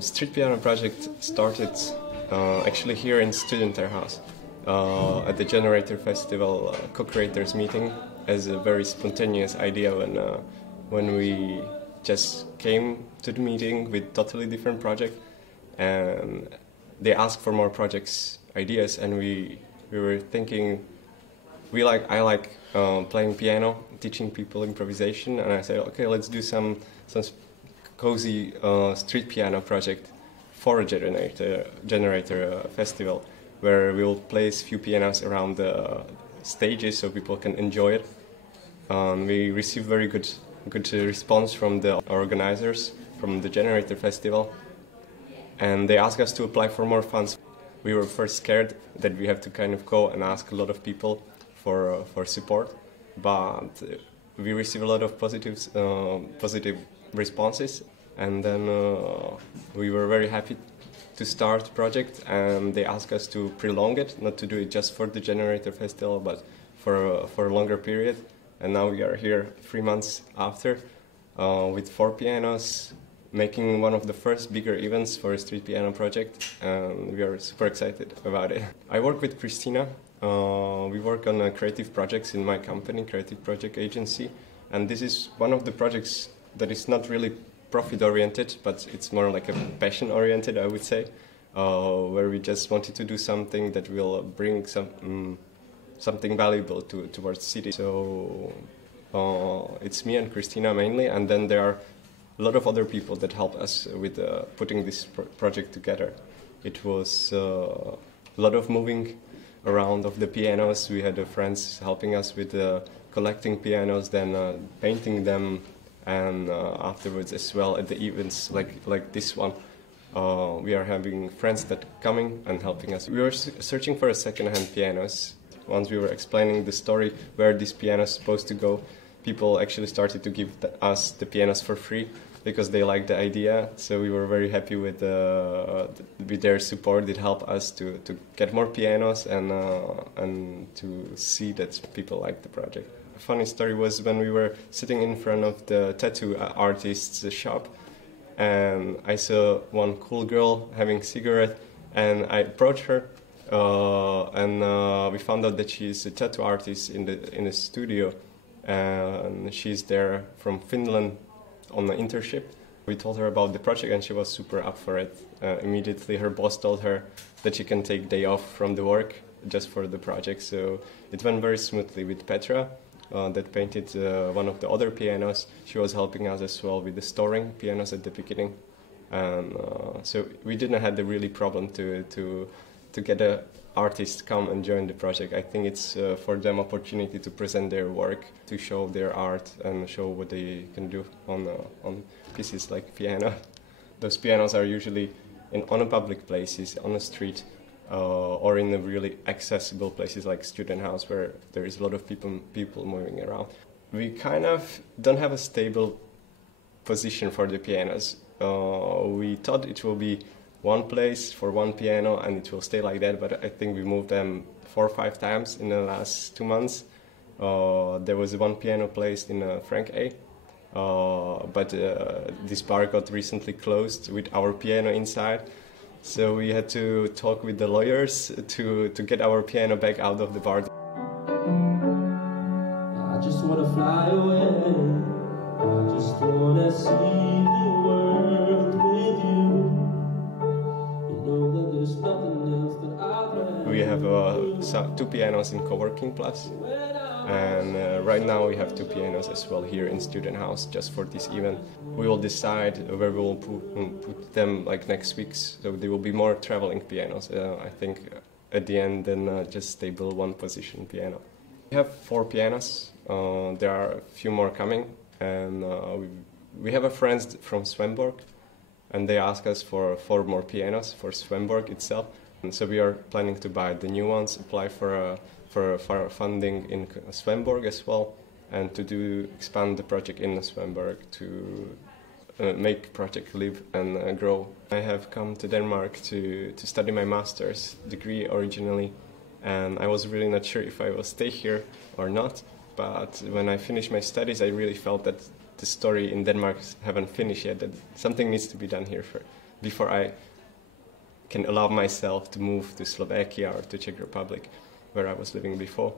Street piano project started actually here in Student House at the Generator Festival co-creators meeting as a very spontaneous idea when we just came to the meeting with totally different project, and they asked for more projects ideas, and we were thinking I like playing piano, teaching people improvisation, and I said, okay, let's do some cozy street piano project for a generator festival, where we will place few pianos around the stages so people can enjoy it. We received very good response from the organizers from the Generator Festival, and they asked us to apply for more funds. We were first scared that we have to kind of go and ask a lot of people for support, but we received a lot of positive responses, and then we were very happy to start the project, and they asked us to prolong it, not to do it just for the Generator Festival, but for a longer period. And now we are here 3 months after with 4 pianos, making one of the first bigger events for a street piano project, and we are super excited about it. I work with Christina. We work on creative projects in my company, Creative Project Agency, and this is one of the projects that is not really profit-oriented, but it's more like a passion-oriented, I would say, where we just wanted to do something that will bring something valuable towards the city. So it's me and Christina mainly, and then there are a lot of other people that help us with putting this project together. It was a lot of moving around of the pianos. We had friends helping us with collecting pianos, then painting them, and afterwards as well at the events like this one. We are having friends that are coming and helping us. We were searching for second-hand pianos. Once we were explaining the story where this piano is supposed to go, people actually started to give us the pianos for free because they liked the idea. So we were very happy with their support. It helped us to get more pianos and to see that people like the project. A funny story was when we were sitting in front of the tattoo artist's shop, and I saw one cool girl having a cigarette, and I approached her. We found out that she's a tattoo artist in the studio, and she's there from Finland on an internship. We told her about the project, and she was super up for it. Immediately her boss told her that she can take day off from the work just for the project, so it went very smoothly with Petra that painted one of the other pianos. She was helping us as well with the storing pianos at the beginning, and so we didn't have the really problem to get an artist come and join the project. I think it's for them opportunity to present their work, to show their art and show what they can do on pieces like piano. Those pianos are usually on a public places, on a street, or in a really accessible places like Student House, where there is a lot of people moving around. We kind of don't have a stable position for the pianos. We thought it will be one place for one piano and it will stay like that, but I think we moved them 4 or 5 times in the last 2 months. There was one piano placed in Frank A, but this bar got recently closed with our piano inside, so we had to talk with the lawyers to get our piano back out of the bar. I just want to fly away, I just want to see the world with you. We have 2 pianos in co-working plus, and right now we have 2 pianos as well here in Student House just for this event. We will decide where we will put them like next week, so there will be more traveling pianos, I think, at the end, than just stable one position piano. We have 4 pianos, there are a few more coming, and we have a friends from Fynboen, and they ask us for 4 more pianos for Fynboen itself. And so we are planning to buy the new ones, apply for funding in Fynboen as well, and to expand the project in Fynboen to make project live and grow. I have come to Denmark to study my master's degree originally, and I was really not sure if I will stay here or not. But when I finished my studies, I really felt that the story in Denmark haven't finished yet, that something needs to be done here before I can allow myself to move to Slovakia or to Czech Republic, where I was living before.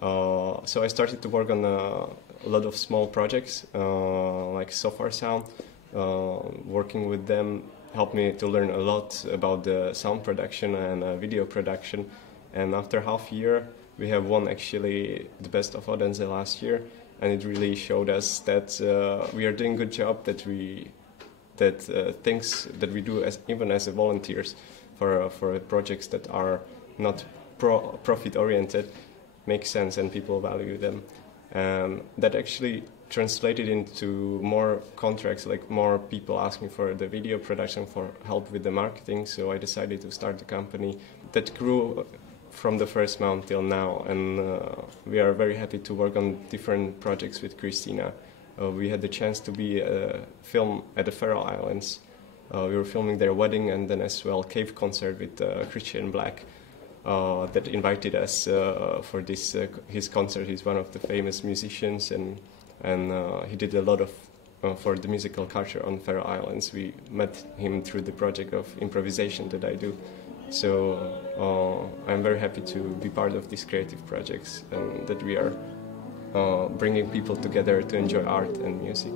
So I started to work on a lot of small projects, like Software Sound. Working with them helped me to learn a lot about the sound production and video production. And after half a year, we have won actually the Best of Odense last year, and it really showed us that we are doing a good job, that things that we do even as volunteers for projects that are not profit oriented make sense and people value them. That actually translated into more contracts, like more people asking for the video production, for help with the marketing. So I decided to start a company that grew from the first month till now, and we are very happy to work on different projects with Christina. We had the chance to be film at the Faroe Islands. We were filming their wedding, and then as well cave concert with Christian Black that invited us for this his concert. He's one of the famous musicians, and he did a lot of for the musical culture on Faroe Islands. We met him through the project of improvisation that I do. So I'm very happy to be part of these creative projects, and that we are bringing people together to enjoy art and music.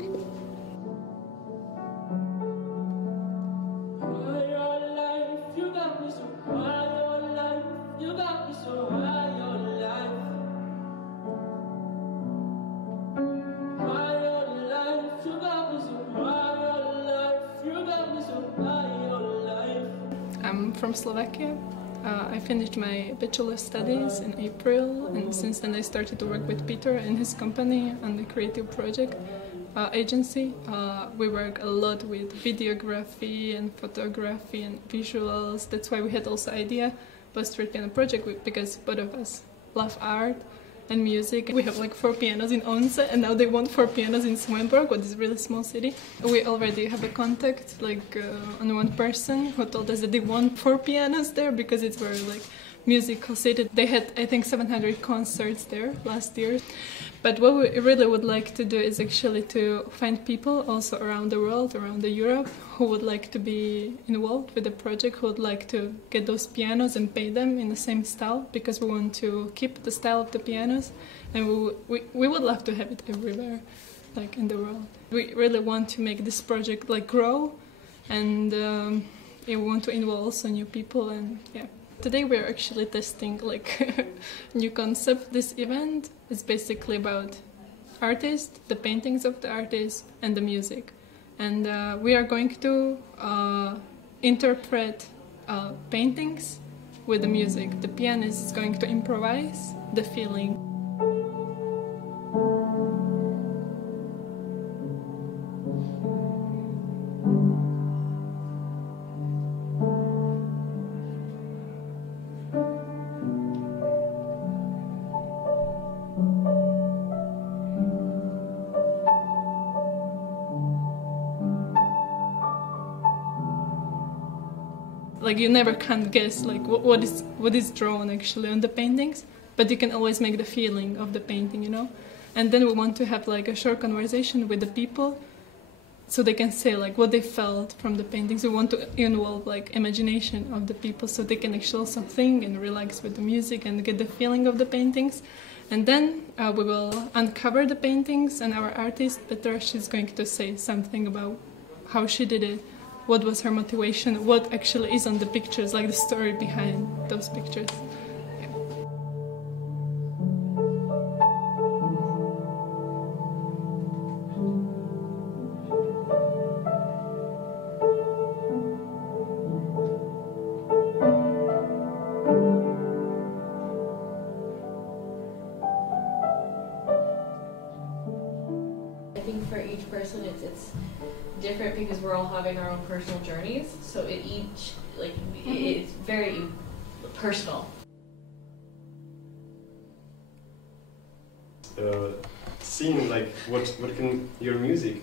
I'm from Slovakia. I finished my bachelor studies in April, and since then I started to work with Peter and his company on the creative project agency. We work a lot with videography and photography and visuals. That's why we had also idea post-street piano project, because both of us love art and music. We have like 4 pianos in Odense, and now they want 4 pianos in Fynboen, which is a really small city. We already have a contact on one person who told us that they want 4 pianos there because it's very like musical city. They had, I think, 700 concerts there last year. But what we really would like to do is actually to find people also around the world, around Europe, who would like to be involved with the project, who would like to get those pianos and paint them in the same style, because we want to keep the style of the pianos, and we would love to have it everywhere, like in the world. We really want to make this project like grow, and we want to involve also new people, and yeah. Today we're actually testing like new concept. This event is basically about artists, the paintings of the artists, and the music. And we are going to interpret paintings with the music. The pianist is going to improvise the feeling. Like you never can guess like what is drawn actually on the paintings, but you can always make the feeling of the painting, you know. And then we want to have like a short conversation with the people, so they can say like what they felt from the paintings. We want to involve like imagination of the people, so they can actually also think and relax with the music and get the feeling of the paintings. And then we will uncover the paintings, and our artist Petra, she's going to say something about how she did it. What was her motivation, what actually is on the pictures, like the story behind those pictures. Yeah. I think for each person it's different, because we're all having our own personal journeys, so it's very personal. Seeing like what can your music,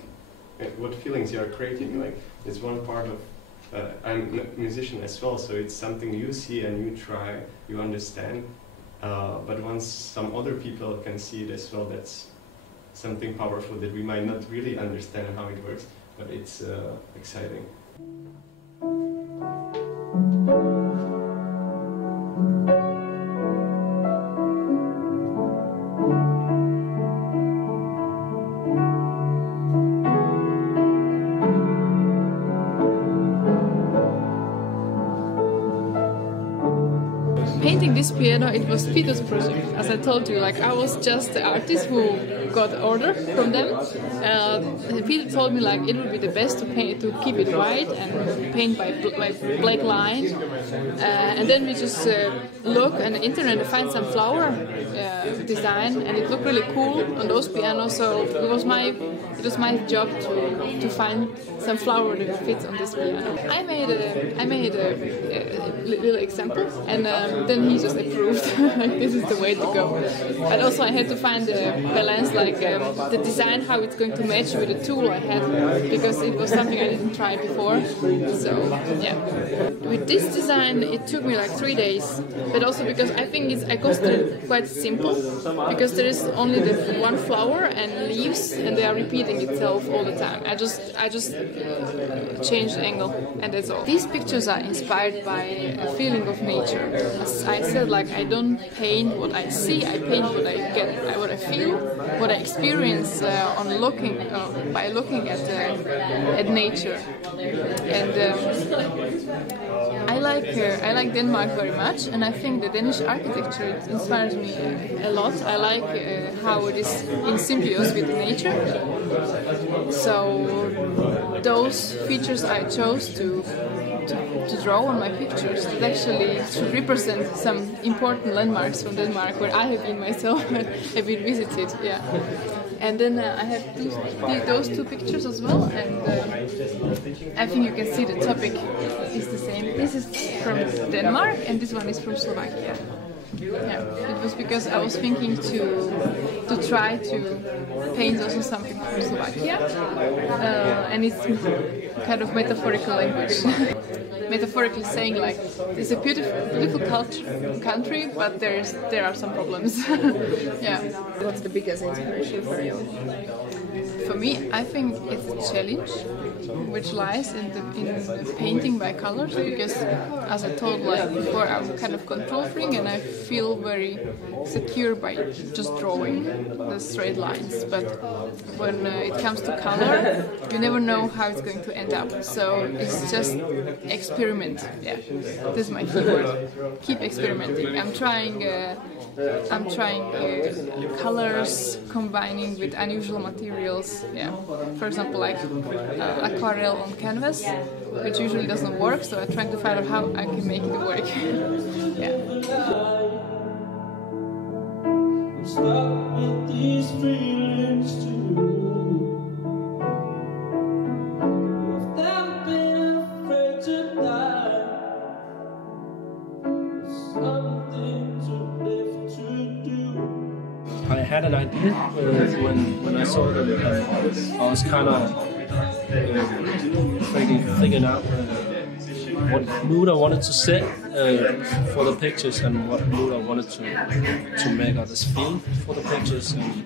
what feelings you are creating, like is one part of. I'm a musician as well, so it's something you see and you try, you understand. But once some other people can see it as well, that's something powerful that we might not really understand how it works. But it's exciting. Painting this piano, it was Peter's project. As I told you, like I was just the artist who got order from them. Peter told me like it would be the best to paint, to keep it white and paint by black line. And then we just look on the internet and find some flower design, and it looked really cool on those pianos. So it was my job to find some flower that fits on this piano. I made a little example, and then he just approved like this is the way to go. But also I had to find the balance, like the design, how it's going to match with the tool I had, because it was something I didn't try before. So yeah, with this design it took me like 3 days, but also because I think I consider it quite simple, because there is only the one flower and leaves, and they are repeating itself all the time. I just change the angle, and that's all. These pictures are inspired by a feeling of nature. As I said, like I don't paint what I see, I paint what I get, what I feel, what I experience by looking at nature. And I like Denmark very much, and I think the Danish architecture, it inspires me a lot. I like how it is in symbiosis with nature. So those features I chose to draw on my pictures, that actually should represent some important landmarks from Denmark where I have been myself and have been visited. Yeah. And then I have those two pictures as well, and I think you can see the topic is the same. This is from Denmark, and this one is from Slovakia. Yeah, it was because I was thinking to try to paint also something from Slovakia, and it's kind of metaphorical language. Metaphorically saying like it's a beautiful country, but there are some problems. Yeah. What's the biggest inspiration for you? For me, I think it's a challenge, which lies in painting by colors, because as I told like before, I'm kind of control freak and I feel very secure by just drawing the straight lines. But when it comes to color, you never know how it's going to end up. So it's just experiment. Yeah, this is my keyword. Keep experimenting. I'm trying colors combining with unusual materials. Yeah, for example, like aquarelle on canvas, which usually doesn't work. So I'm trying to find out how I can make it work. Yeah. I'm stuck with these feelings too. I've never been afraid to die. Something to live to do. I had an idea when I saw them. I was kind of figuring out what mood I wanted to set for the pictures, and what mood I wanted to make others feel for the pictures. And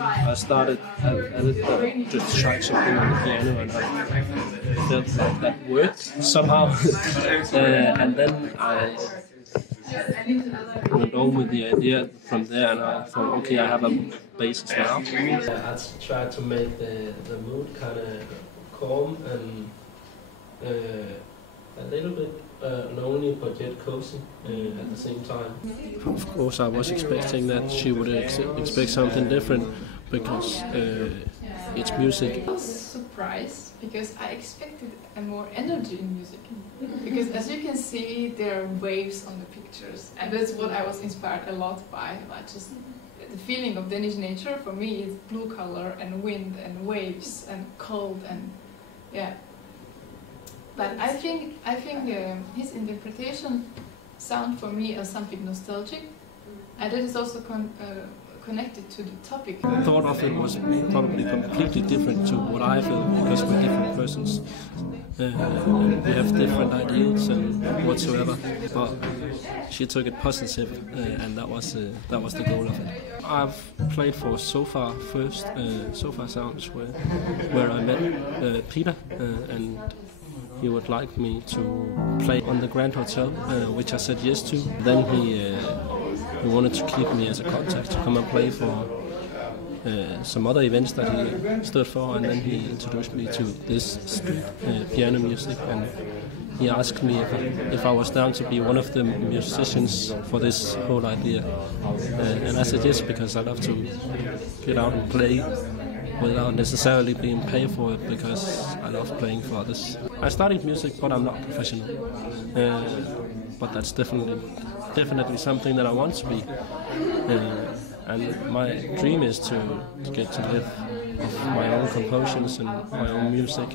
I started just trying something on the piano, and I felt like that worked somehow. And then I went on with the idea from there, and I thought, okay, I have a basis now. I tried to make the mood kind of calm and a little bit lonely, but yet cozy at the same time. Of course, I was expecting that she would expect something different, because it's music. I was surprised because I expected a more energy in music. Because as you can see, there are waves on the pictures, and that's what I was inspired a lot by. Like just the feeling of Danish nature for me is blue color and wind and waves and cold and yeah. But I think his interpretation sounds for me as something nostalgic, and that is also connected to the topic. The thought of it was probably completely different to what I felt, because we're different persons. We have different ideals and whatsoever. But she took it positive, and that was the goal of it. I've played for Sofa first, Sofa Sounds, where I met Peter, and he would like me to play on the Grand Hotel, which I said yes to. Then he wanted to keep me as a contact to come and play for some other events that he stood for, and then he introduced me to this street piano music, and he asked me if I was down to be one of the musicians for this whole idea. And I said yes, because I love to get out and play without necessarily being paid for it, because I love playing for others. I studied music, but I'm not professional. But that's definitely something that I want to be. And my dream is to get to live of my own compositions and my own music.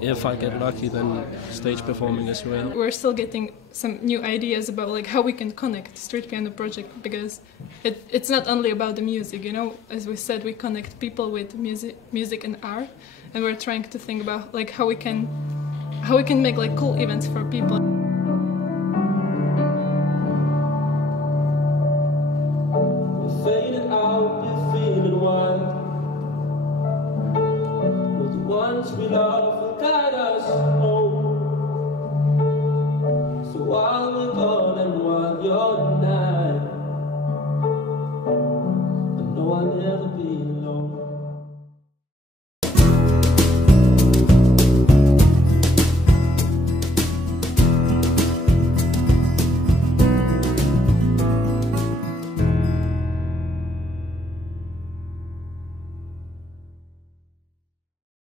If I get lucky, then stage performing as well. We're still getting some new ideas about like how we can connect Street Piano Project, because it's not only about the music, you know. As we said, we connect people with music and art, and we're trying to think about like how we can make like cool events for people. Faded out, you're feeling wild. But the ones we love will guide us home. So while we're gone.